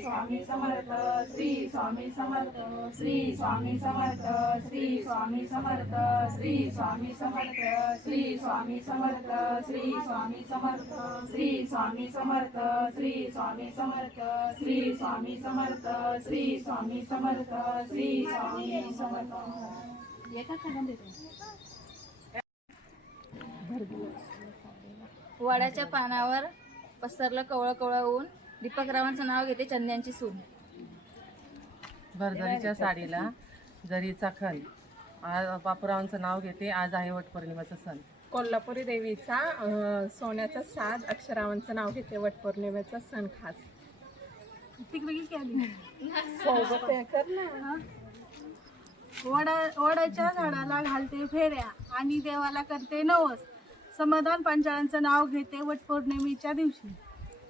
स्वामी समर्थ श्री स्वामी समर्थ श्री स्वामी समर्थ श्री स्वामी समर्थ श्री स्वामी समर्थ श्री स्वामी समर्थ श्री स्वामी समर्थ श्री स्वामी समर्थ श्री स्वामी समर्थ श्री स्वामी समर्थ श्री स्वामी समर्थ श्री स्वामी समर्थ वडाच्या पानावर पसरलं कवळं कवळं ऊन दीपकरावांचं नाव घेते चंद्यांची सून. भरजरीच्या साडीला जरीचा खण आज बापूरावांचं नाव घेते आज आहे वटपौर्णिमेचा सण. कोल्हापुरी देवीचा अं, सोन्याचा साज अक्षरावांचं नाव घेते वटपौर्णिमेचा सण खास. सोबत आहे, कर ना. वडा वडाच्या झाडाला घालते फेऱ्या आणि देवाला करते नवस. समाधान पांचाळांचं नाव घेते वटपौर्णिमेच्या दिवशी.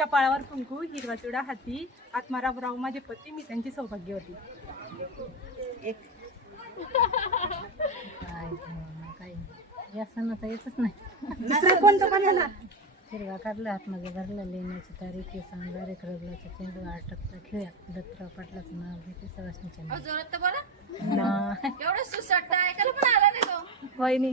कपाळावर कुंकू हिरवा चुडा हाती आत्मारामराव माझे पती मी त्यांची सौभाग्यवती या सणाचा येतच नाही. दुसरं कोणतं पण येणार. हिरवा काढला हातमध्ये भरला लेण्याची तारीख सांगणार एक रगलाचा चेंडू आटकता खेळ्या. दत्तराव पाटलाचं नाव घेते बोला. नाव एवढं सुसट ऐकायला पण आला नाही तो. वहिनी.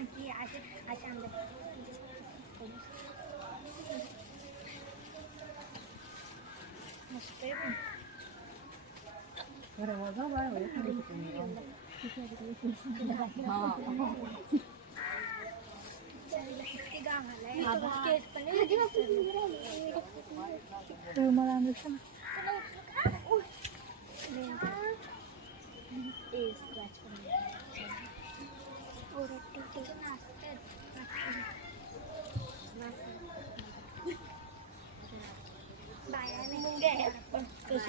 sanki aşandı. Nasıl mı? Arabada var mı? Durmadan düşün.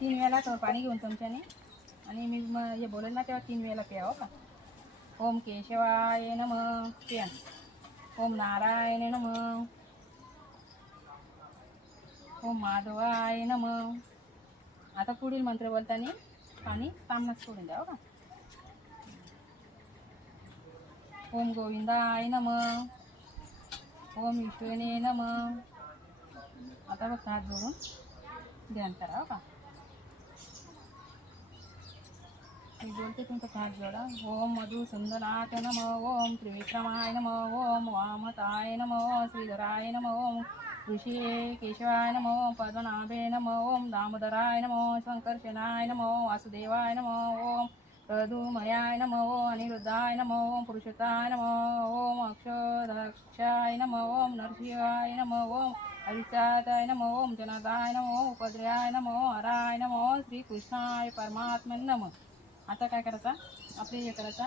तीन वेळा थोडं पाणी घेऊन चमच्याने आणि मी मग हे बोलेल ना तेव्हा तीन वेळेला प्या हो का? ओम केशवाय नम. प्या. ओम नारायण नम. ओम माधवाय नम. आता पुढील मंत्र बोलताना पाणी तांबच सोडून द्या हो का? ओम गोविंदाय नम. ओम विष्णुने नम. आता बघ हात जोडून ध्यान करा हो का? కుంకుమార్జుడ ఓం మధు సుందరాట నమో ఓం త్రివిక్రమాయ నమో ఓం వామతాయ నమో శ్రీధరాయ నమో ఋషి కేశవాయ నమో పద్మనాభే నమో ఓం దామోదరాయ నమో శంకర్షణాయ నమో వాసుదేవాయ నమో ఓం ప్రధుమయాయ నమో అనిరుద్ధాయ నమో ఓం పురుషోత్తాయ నమో ఓం అక్షోదక్షాయ నమో ఓం నరసింహాయ నమో ఓం అవిచాతాయ నమో ఓం జనదాయ నమో ఉపద్రయాయ నమో హరాయ నమో శ్రీకృష్ణాయ పరమాత్మన్ నమో आता काय करायचा? आपले हे करायचा.